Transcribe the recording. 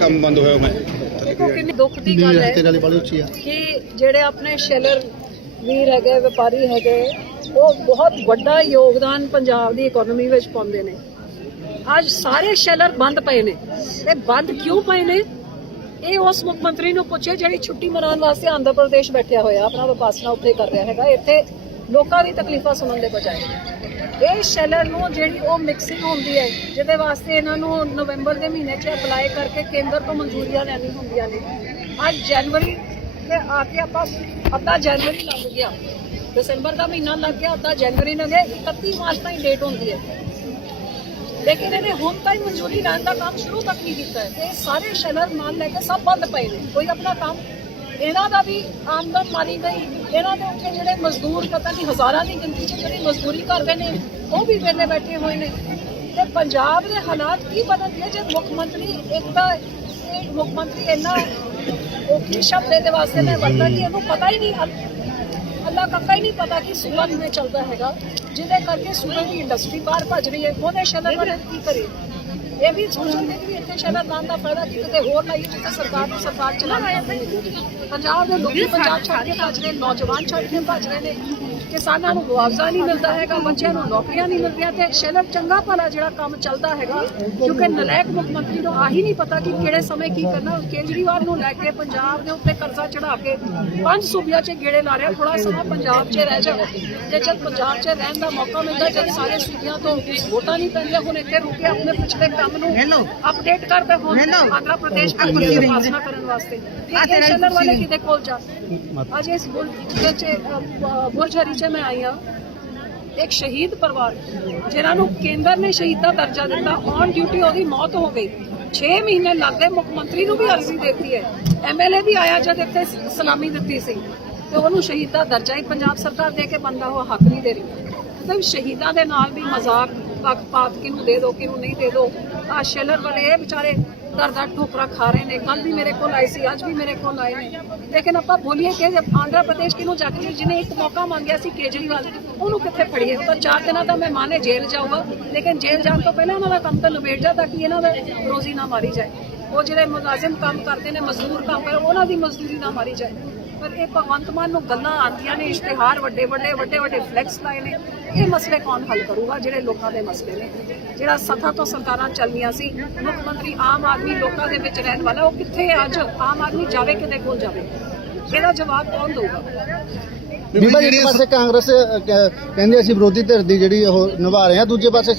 ਕੰਮ ਬੰਦ ਹੋਇਆ ਮੈਂ। ਦੇਖੋ ਕਿੰਨੀ ਦੁੱਖ ਦੀ ਗੱਲ ਹੈ ਵਾਲੀ ਬੜੀ ਉੱਚੀ ਆ। ਕਿ ਜਿਹੜੇ ਆਪਣੇ ਸ਼ੈਲਰ ਵੀਰ ਹੈਗੇ ਵਪਾਰੀ ਹੈਗੇ ਉਹ ਬਹੁਤ ਵੱਡਾ ਯੋਗਦਾਨ ਪੰਜਾਬ ਦੀ ਇਕਨੋਮੀ ਵਿੱਚ ਪਾਉਂਦੇ ਨੇ। ਅੱਜ ਸਾਰੇ ਸ਼ੈਲਰ ਬੰਦ ਪਏ ਨੇ। ਤੇ ਬੰਦ ਕਿਉਂ ਪਏ ਨੇ? ਇਹ ਉਸ ਮੁੱਖ ਮੰਤਰੀ ਨੂੰ ਪੁੱਛੇ ਜਿਹੜੀ ਛੁੱਟੀ ਮਨਾਉਣ ਵਾਸਤੇ ਆਂਧਰਾ ਪ੍ਰਦੇਸ਼ ਬੈਠਿਆ ਹੋਇਆ ਆਪਣਾ ਵਿਪਾਸਨਾ ਉੱਥੇ ਕਰ ਰਿਹਾ ਹੈਗਾ। ਇੱਥੇ ਲੋਕਾਂ ਦੀ ਤਕਲੀਫਾਂ ਸੁਣਨ ਦੇ ਬਜਾਏ। ਇਹ ਸ਼ੈਲਰ ਨੂੰ ਜਿਹੜੀ ਉਹ ਮਿਕਸਿੰਗ ਹੁੰਦੀ ਹੈ, ਜਿਹਦੇ ਵਾਸਤੇ ਇਹਨਾਂ ਨੂੰ ਨਵੰਬਰ ਦੇ ਮਹੀਨੇ 'ਚ ਅਪਲਾਈ ਕਰਕੇ ਕੇਂਦਰ ਤੋਂ ਮਨਜ਼ੂਰੀਆਂ ਲੈਣੀ ਹੁੰਦੀਆਂ ਨੇ। ਅੱਜ ਜਨਵਰੀ ਤੇ ਆ ਕੇ ਆਪਾਂ ਅੱਧਾ ਜਨਵਰੀ ਲੱਗ ਗਿਆ। ਦਸੰਬਰ ਦਾ ਮਹੀਨਾ ਲੱਗ ਗਿਆ, ਅੱਧਾ ਜਨਵਰੀ ਲੱਗ ਗਿਆ 31 ਮਾਰਚ ਤਾਈਂ ਡੇਟ ਹੁੰਦੀ ਹੈ। ਲੇਕਿਨ ਇਹਨੇ ਹੁਣ ਤਾਈਂ ਮਨਜ਼ੂਰੀ ਲੈਣ ਦਾ ਕੰਮ ਸ਼ੁਰੂ ਤੱਕ ਨਹੀਂ ਕੀਤਾ ਹੈ। ਇਹ ਸਾਰੇ ਸ਼ੈਲਰ ਨਾਲ ਲੈ ਕੇ ਸਭ ਬੰਦ ਪਏ ਨੇ। ਕੋਈ ਆਪਣਾ ਕੰਮ ਇਹਨਾਂ ਦਾ ਵੀ ਆਮਦਨ ਮਾਰੀ ਗਈ। ਇਹਨਾਂ ਦੇ ਉੱਤੇ ਜਿਹੜੇ ਮਜ਼ਦੂਰ, ਪਤਾ ਨਹੀਂ ਹਜ਼ਾਰਾਂ ਦੀ ਗਿਣਤੀ 'ਚ ਜਿਹੜੀ ਮਜ਼ਦੂਰੀ ਕਰਦੇ ਨੇ, ਉਹ ਵੀ ਵਿਹਲੇ ਬੈਠੇ ਹੋਏ ਨੇ। ਤੇ ਪੰਜਾਬ ਦੇ ਹਾਲਾਤ ਕੀ ਬਦਲਦੇ? ਜੇ ਮੁੱਖ ਮੰਤਰੀ ਇੱਕ ਤਾਂ ਇਹ ਮੁੱਖ ਮੰਤਰੀ ਇੰਨਾ ਔਖੇ ਸ਼ਬਦ ਦੇ ਵਾਸਤੇ ਮੈਂ ਵਰਤਾ ਕਿ ਇਹਨੂੰ ਪਤਾ ਹੀ ਨਹੀਂ, ਅੱਲਾ ਕੱਕਾ ਹੀ ਨਹੀਂ ਪਤਾ ਕਿ ਸੂਬਾ ਕਿਵੇਂ ਚੱਲਦਾ ਹੈਗਾ, ਜਿਹਦੇ ਕਰਕੇ ਸੂਬੇ ਦੀ ਇੰਡਸਟਰੀ ਬਾਹਰ ਭੱਜ ਰਹੀ ਹੈ। ਉਹਦੇ ਸ਼ਹਿਰ ਕੀ ਕਰੇ? ਇਹ ਵੀ ਸੋਚਦੇ ਕਿ ਵੀ ਇੱਥੇ ਸ਼ਹਿਰ ਦਾ ਫਾਇਦਾ ਕਿਤੇ ਹੋਰ ਲਾਈਏ ਜਿੱਥੇ ਸਰਕਾਰ ਨੂੰ ਸਰਕਾਰ ਚਲਾ ਰਹੇ ਪੰਜਾਬ ਦੇ ਲੋਕੀ ਪੰਜਾਬ ਛੱਡ ਕੇ ਭੱਜ ਰਹੇ ਨੌਜਵਾਨ ਛੱਡ ਕੇ ਭੱਜ ਰਹੇ ਨੇ। ਕਿਸਾਨਾਂ ਨੂੰ ਮੁਆਵਜ਼ਾ ਨਹੀਂ ਮਿਲਦਾ ਹੈਗਾ ਬੱਚਿਆਂ ਨੂੰ ਨੌਕਰੀਆਂ ਨਹੀਂ ਮਿਲ ਰਹੀਆਂ ਤੇ ਸ਼ੈਲਰ ਚੰਗਾ ਭਲਾ ਜਿਹੜਾ ਕੰਮ ਚੱਲਦਾ ਹੈਗਾ ਕਿਉਂਕਿ ਨਲਾਇਕ ਮੁੱਖ ਮੰਤਰੀ ਨੂੰ ਆਹੀ ਨਹੀਂ ਪਤਾ ਕਿ ਕਿਹੜੇ ਸਮੇਂ ਕੀ ਕਰਨਾ ਕੇਜਰੀਵਾਲ ਨੂੰ ਲੈ ਕੇ ਪੰਜਾਬ ਦੇ ਉੱਤੇ ਕਰਜ਼ਾ ਚੜਾ ਕੇ ਪੰਜ ਸੂਬਿਆਂ 'ਚ ਗੇੜੇ ਲਾ ਰਿਹਾ ਥੋੜਾ ਸਮਾਂ ਪੰਜਾਬ 'ਚ ਰਹਿ ਜਾ। ਤੇ ਜਦ ਪੰਜਾਬ 'ਚ ਰਹਿਣ ਦਾ ਮੌਕਾ ਮਿਲਦਾ ਜਦ ਸਾਰੇ ਸੂਬਿਆਂ ਤੋਂ ਵੋਟਾਂ ਨਹੀਂ ਪੈਂਦੀਆਂ ਹੁਣ ਇੱਥੇ ਰੁਕ ਕੇ ਆਪਣੇ ਪਿਛਲੇ ਕੰਮ ਨੂੰ ਅਪਡੇਟ ਕਰਦੇ ਹੋਣ ਆਂਧਰਾ ਪ੍ਰਦੇਸ਼ ਦੀ ਉਪਾਸਨਾ ਕਰਨ ਵਾਸਤੇ। ਇਹ ਸ਼ੈਲਰ ਵਾਲੇ ਕਿਤੇ ਕੋਲ ਜਾ। ਅੱਜ ਇਸ ਬੁਰਜ ਚ ਮੈਂ ਆਈ ਹਾਂ। ਇੱਕ ਸ਼ਹੀਦ ਪਰਿਵਾਰ, ਜਿਨ੍ਹਾਂ ਨੂੰ ਕੇਂਦਰ ਨੇ ਸ਼ਹੀਦ ਦਰਜਾ ਦਿੱਤਾ। ਔਨ ਡਿਊਟੀ ਉਹਦੀ ਮੌਤ ਹੋ ਗਈ। 6 ਮਹੀਨੇ ਲੱਗਦੇ ਮੁੱਖ ਮੰਤਰੀ ਨੂੰ ਵੀ ਅਰਜ਼ੀ ਦਿੱਤੀ ਹੈ। ਐਮਐਲਏ ਵੀ ਆਇਆ ਜਦ ਇੱਥੇ ਸਲਾਮੀ ਦਿੱਤੀ ਸੀ। ਤੇ ਉਹਨੂੰ ਸ਼ਹੀਦ ਦਾ ਦਰਜਾ ਹੀ ਪੰਜਾਬ ਸਰਕਾਰ ਦੇ ਕੇ ਬੰਦਾ ਉਹ ਹੱਕ ਨਹੀਂ ਦੇ ਰਹੀ। ਮਤਲਬ ਸ਼ਹੀਦਾਂ ਦੇ ਨਾਲ ਵੀ ਮਜ਼ਾਕ, ਪੱਖਪਾਤ, ਕਿਹਨੂੰ ਦੇ ਦੋ, ਕਿਹਨੂੰ ਨਹੀਂ ਦੇ ਦੋ। ਆ ਸ਼ੈਲਰ ਵਾਲੇ, ਇਹ ਵਿਚਾਰੇ ਦਰ ਦਰ ਠੋਕਰਾ ਖਾ ਰਹੇ ਨੇ ਕੱਲ ਵੀ ਮੇਰੇ ਕੋਲ ਆਏ ਸੀ, ਅੱਜ ਵੀ ਮੇਰੇ ਕੋਲ ਆਏ ਨੇ। ਆਪਾਂ ਬੋਲੀਏ ਕਿ ਆਂਧਰਾ ਪ੍ਰਦੇਸ਼ ਕਿਹਨੂੰ ਜੱਗ ਜੀ ਜਿਹਨੇ ਇੱਕ ਮੌਕਾ ਮੰਗਿਆ ਸੀ ਕੇਜਰੀਵਾਲ, ਉਹਨੂੰ ਕਿੱਥੇ ਫੜੀਏ? ਤਾਂ ਚਾਰ ਦਿਨਾਂ ਦਾ ਮਹਿਮਾਨ ਹੈ, ਜੇਲ੍ਹ ਜਾਊਗਾ। ਲੇਕਿਨ ਜੇਲ੍ਹ ਜਾਣ ਤੋਂ ਪਹਿਲਾਂ ਉਹਨਾਂ ਦਾ ਕੰਮ ਤਾਂ ਨਿਬੇੜ ਜਾ ਤਾਂ ਕਿ ਇਹਨਾਂ ਦਾ ਰੋਜ਼ੀ ਨਾ ਮਾਰੀ ਜਾਏ। ਉਹ ਜਿਹੜੇ ਮੁਲਾਜ਼ਮ ਕੰਮ ਕਰਦੇ ਨੇ, ਮਜ਼ਦੂਰ ਕੰਮ ਕਰ, ਉਹਨਾਂ ਦੀ ਮਜ਼ਦੂਰੀ ਨਾ ਮਾਰੀ ਜਾਏ। ਪਰ ਇਹ ਭਗਵੰਤ ਮਾਨ ਨੂੰ ਗੱਲਾਂ ਆਉਂਦੀਆਂ ਨੇ ਇਸ਼ਤਿਹਾਰ ਵੱਡੇ ਵੱਡੇ ਵੱਡੇ ਵੱਡੇ ਫਲੈਕਸ ਲਾਏ ਨੇ। ਇਹ ਮਸਲੇ ਕੌਣ ਹੱਲ ਕਰੂਗਾ ਜਿਹੜੇ ਲੋਕਾਂ ਦੇ ਮਸਲੇ ਨੇ? ਜਿਹੜਾ ਸੱਤਾ ਤੋਂ ਸਰਕਾਰਾਂ ਚੱਲੀਆਂ ਸੀ ਮੁੱਖ ਮੰਤਰੀ ਆਮ ਆਦਮੀ ਲੋਕਾਂ ਦੇ ਵਿੱਚ ਰਹਿਣ ਵਾਲਾ ਉਹ ਕਿੱਥੇ ਅੱਜ ਆਮ ਆਦਮੀ ਜਾਵੇ ਕਿਤੇ ਕੋਲ ਜਾਵੇ? ਇਹਦਾ ਜਵਾਬ ਕੌਣ ਦਊਗਾ? ਬੀਬਾ ਇੱਕ ਪਾਸੇ ਕਾਂਗਰਸ ਅਹ, ਕਹਿੰਦੇ ਅਸੀਂ ਵਿਰੋਧੀ ਧਿਰ ਦੀ ਜਿਹੜੀ ਉਹ ਨਿਭਾ ਰਹੇ ਹਾਂ ਦੂਜੇ ਪਾਸੇ